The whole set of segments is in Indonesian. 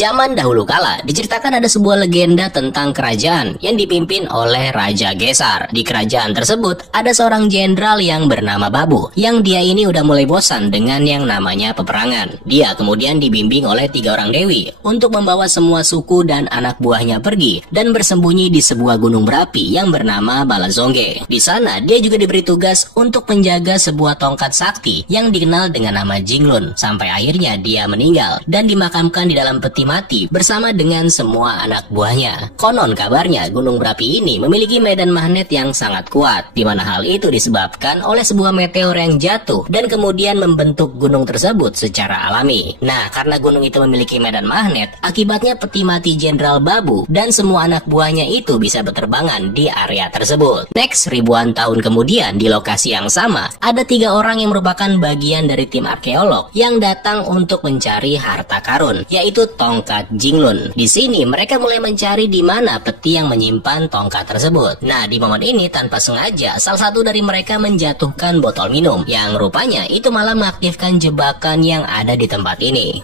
Zaman dahulu kala, diceritakan ada sebuah legenda tentang kerajaan yang dipimpin oleh Raja Gesar. Di kerajaan tersebut, ada seorang jenderal yang bernama Babu, yang dia ini udah mulai bosan dengan yang namanya peperangan. Dia kemudian dibimbing oleh 3 orang dewi untuk membawa semua suku dan anak buahnya pergi dan bersembunyi di sebuah gunung berapi yang bernama Balazonge. Di sana, dia juga diberi tugas untuk menjaga sebuah tongkat sakti yang dikenal dengan nama Jinglun, sampai akhirnya dia meninggal dan dimakamkan di dalam peti mati bersama dengan semua anak buahnya. Konon kabarnya gunung berapi ini memiliki medan magnet yang sangat kuat, di mana hal itu disebabkan oleh sebuah meteor yang jatuh dan kemudian membentuk gunung tersebut secara alami. Nah, karena gunung itu memiliki medan magnet, akibatnya peti mati Jenderal Babu dan semua anak buahnya itu bisa berterbangan di area tersebut. Next, ribuan tahun kemudian di lokasi yang sama, ada 3 orang yang merupakan bagian dari tim arkeolog yang datang untuk mencari harta karun, yaitu tongkat Jinglun. Di sini mereka mulai mencari di mana peti yang menyimpan tongkat tersebut. Nah, di momen ini tanpa sengaja salah satu dari mereka menjatuhkan botol minum yang rupanya itu malah mengaktifkan jebakan yang ada di tempat ini.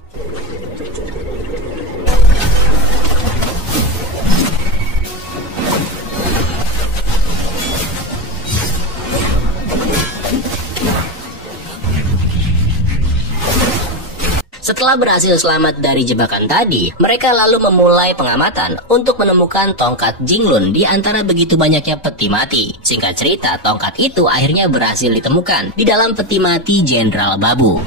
Setelah berhasil selamat dari jebakan tadi, mereka lalu memulai pengamatan untuk menemukan tongkat Jinglun di antara begitu banyaknya peti mati. Singkat cerita, tongkat itu akhirnya berhasil ditemukan di dalam peti mati Jenderal Babu.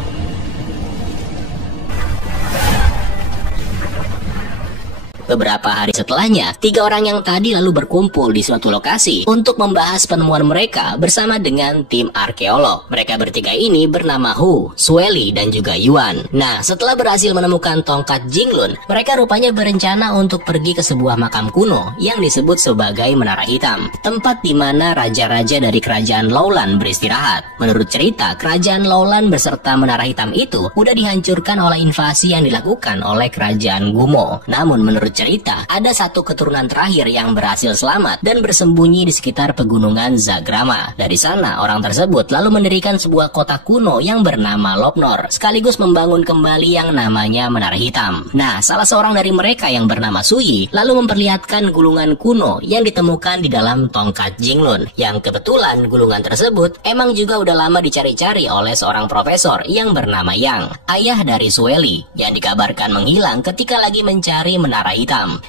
Beberapa hari setelahnya, 3 orang yang tadi lalu berkumpul di suatu lokasi untuk membahas penemuan mereka bersama dengan tim arkeolog. Mereka bertiga ini bernama Hu, Sueli, dan juga Yuan. Nah, setelah berhasil menemukan tongkat Jinglun, mereka rupanya berencana untuk pergi ke sebuah makam kuno yang disebut sebagai Menara Hitam, tempat di mana raja-raja dari kerajaan Lowland beristirahat. Menurut cerita, kerajaan Lowland beserta Menara Hitam itu udah dihancurkan oleh invasi yang dilakukan oleh kerajaan Gumo. Namun menurut cerita, ada satu keturunan terakhir yang berhasil selamat dan bersembunyi di sekitar pegunungan Zagrama. Dari sana, orang tersebut lalu mendirikan sebuah kota kuno yang bernama Lopnor, sekaligus membangun kembali yang namanya Menara Hitam. Nah, salah seorang dari mereka yang bernama Suyi lalu memperlihatkan gulungan kuno yang ditemukan di dalam tongkat Jinglun, yang kebetulan gulungan tersebut emang juga udah lama dicari-cari oleh seorang profesor yang bernama Yang, ayah dari Sueli, yang dikabarkan menghilang ketika lagi mencari Menara Hitam.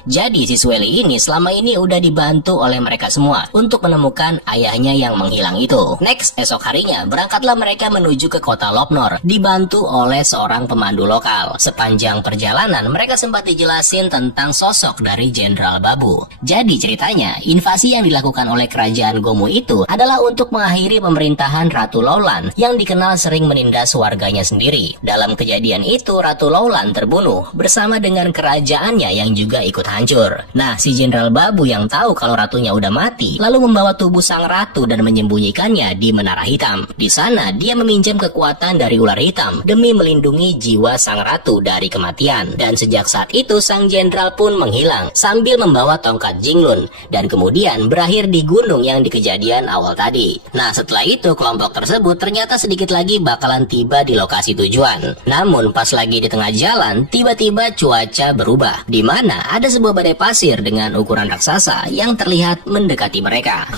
Jadi si Sueli ini selama ini udah dibantu oleh mereka semua untuk menemukan ayahnya yang menghilang itu. Next, esok harinya berangkatlah mereka menuju ke kota Lopnor, dibantu oleh seorang pemandu lokal. Sepanjang perjalanan mereka sempat dijelasin tentang sosok dari Jenderal Babu. Jadi ceritanya, invasi yang dilakukan oleh kerajaan Gomu itu adalah untuk mengakhiri pemerintahan Ratu Lowland yang dikenal sering menindas warganya sendiri. Dalam kejadian itu, Ratu Lowland terbunuh bersama dengan kerajaannya yang juga ikut hancur. Nah, si Jenderal Babu yang tahu kalau ratunya udah mati, lalu membawa tubuh sang ratu dan menyembunyikannya di Menara Hitam. Di sana, dia meminjam kekuatan dari ular hitam demi melindungi jiwa sang ratu dari kematian. Dan sejak saat itu, sang jenderal pun menghilang sambil membawa tongkat Jinglun dan kemudian berakhir di gunung yang di kejadian awal tadi. Nah, setelah itu kelompok tersebut ternyata sedikit lagi bakalan tiba di lokasi tujuan. Namun, pas lagi di tengah jalan, tiba-tiba cuaca berubah, di mana ada sebuah badai pasir dengan ukuran raksasa yang terlihat mendekati mereka.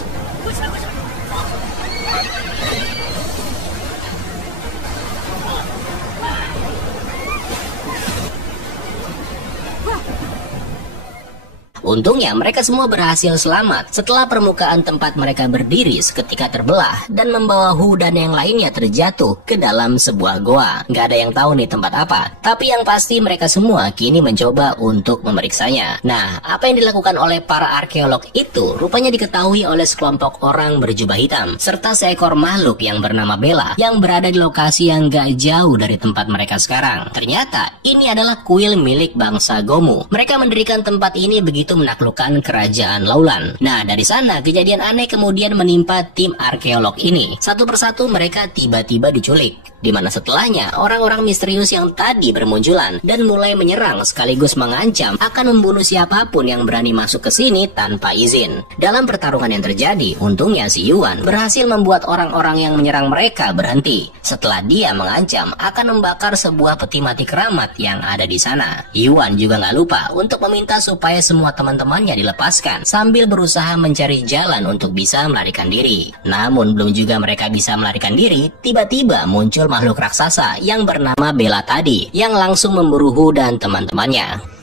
Untungnya mereka semua berhasil selamat setelah permukaan tempat mereka berdiri seketika terbelah dan membawa Hu dan yang lainnya terjatuh ke dalam sebuah goa. Gak ada yang tahu nih tempat apa, tapi yang pasti mereka semua kini mencoba untuk memeriksanya. Nah, apa yang dilakukan oleh para arkeolog itu rupanya diketahui oleh sekelompok orang berjubah hitam serta seekor makhluk yang bernama Bella yang berada di lokasi yang gak jauh dari tempat mereka sekarang. Ternyata ini adalah kuil milik bangsa Gomu. Mereka mendirikan tempat ini begitu menaklukkan kerajaan Lowland. Nah, dari sana kejadian aneh kemudian menimpa tim arkeolog ini. Satu persatu mereka tiba-tiba diculik. di mana setelahnya orang-orang misterius yang tadi bermunculan dan mulai menyerang sekaligus mengancam akan membunuh siapapun yang berani masuk ke sini tanpa izin. Dalam pertarungan yang terjadi, untungnya si Yuan berhasil membuat orang-orang yang menyerang mereka berhenti setelah dia mengancam akan membakar sebuah peti mati keramat yang ada di sana. Yuan juga nggak lupa untuk meminta supaya semua teman-temannya dilepaskan sambil berusaha mencari jalan untuk bisa melarikan diri. Namun belum juga mereka bisa melarikan diri, tiba-tiba muncul makhluk raksasa yang bernama Bella tadi yang langsung memburu Hu dan teman-temannya.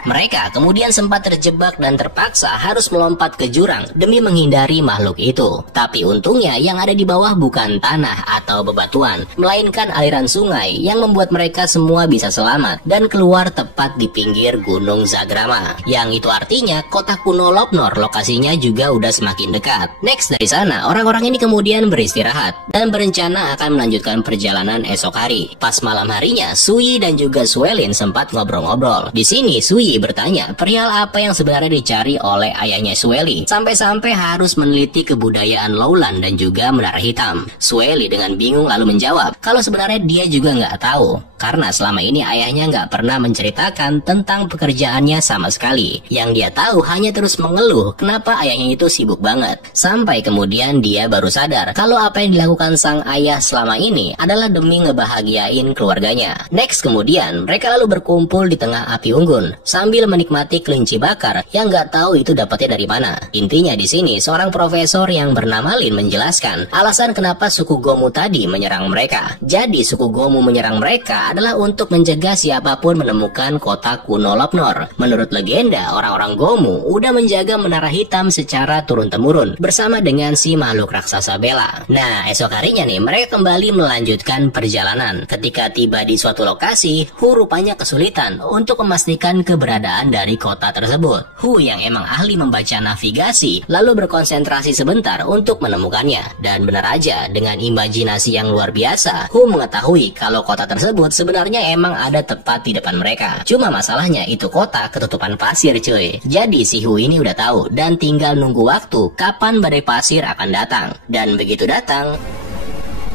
Mereka kemudian sempat terjebak dan terpaksa harus melompat ke jurang demi menghindari makhluk itu. Tapi untungnya yang ada di bawah bukan tanah atau bebatuan, melainkan aliran sungai yang membuat mereka semua bisa selamat dan keluar tepat di pinggir Gunung Zagrama. Yang itu artinya kota kuno Lopnor lokasinya juga udah semakin dekat. Next dari sana, orang-orang ini kemudian beristirahat dan berencana akan melanjutkan perjalanan esok hari. Pas malam harinya, Sui dan juga Suelin sempat ngobrol-ngobrol. Di sini Sui bertanya perihal apa yang sebenarnya dicari oleh ayahnya Sueli, sampai-sampai harus meneliti kebudayaan Lowland dan juga Menara Hitam. Sueli dengan bingung lalu menjawab kalau sebenarnya dia juga nggak tahu, karena selama ini ayahnya nggak pernah menceritakan tentang pekerjaannya sama sekali. Yang dia tahu hanya terus mengeluh kenapa ayahnya itu sibuk banget. Sampai kemudian dia baru sadar kalau apa yang dilakukan sang ayah selama ini adalah demi ngebahagiain keluarganya. Next kemudian mereka lalu berkumpul di tengah api unggun sambil menikmati kelinci bakar yang nggak tahu itu dapatnya dari mana. Intinya di sini seorang profesor yang bernama Lin menjelaskan alasan kenapa suku Gomu tadi menyerang mereka. Jadi suku Gomu menyerang mereka adalah untuk mencegah siapapun menemukan kota kuno Lopnor. Menurut legenda, orang-orang Gomu udah menjaga Menara Hitam secara turun-temurun bersama dengan si makhluk raksasa Bella. Nah, esok harinya nih mereka kembali melanjutkan perjalanan. Ketika tiba di suatu lokasi, Hu rupanya kesulitan untuk memastikan keberadaan dari kota tersebut. Hu yang emang ahli membaca navigasi lalu berkonsentrasi sebentar untuk menemukannya. Dan benar aja, dengan imajinasi yang luar biasa, Hu mengetahui kalau kota tersebut sebenarnya emang ada tepat di depan mereka. Cuma masalahnya itu kota ketutupan pasir cuy. Jadi si Hu ini udah tahu dan tinggal nunggu waktu kapan badai pasir akan datang. Dan begitu datang,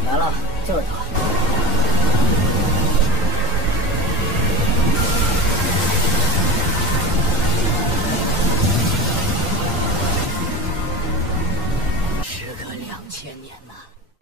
halo, cuy.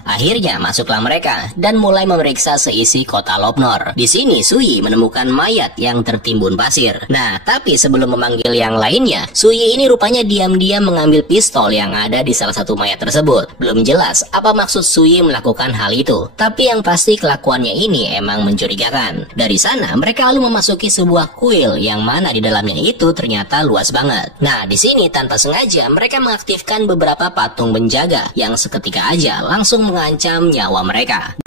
Akhirnya masuklah mereka dan mulai memeriksa seisi kota Lopnor. Di sini Sui menemukan mayat yang tertimbun pasir. Nah, tapi sebelum memanggil yang lainnya, Sui ini rupanya diam-diam mengambil pistol yang ada di salah satu mayat tersebut. Belum jelas apa maksud Sui melakukan hal itu, tapi yang pasti kelakuannya ini emang mencurigakan. Dari sana mereka lalu memasuki sebuah kuil yang mana di dalamnya itu ternyata luas banget. Nah, di sini tanpa sengaja mereka mengaktifkan beberapa patung penjaga yang seketika aja langsung mengancam nyawa mereka.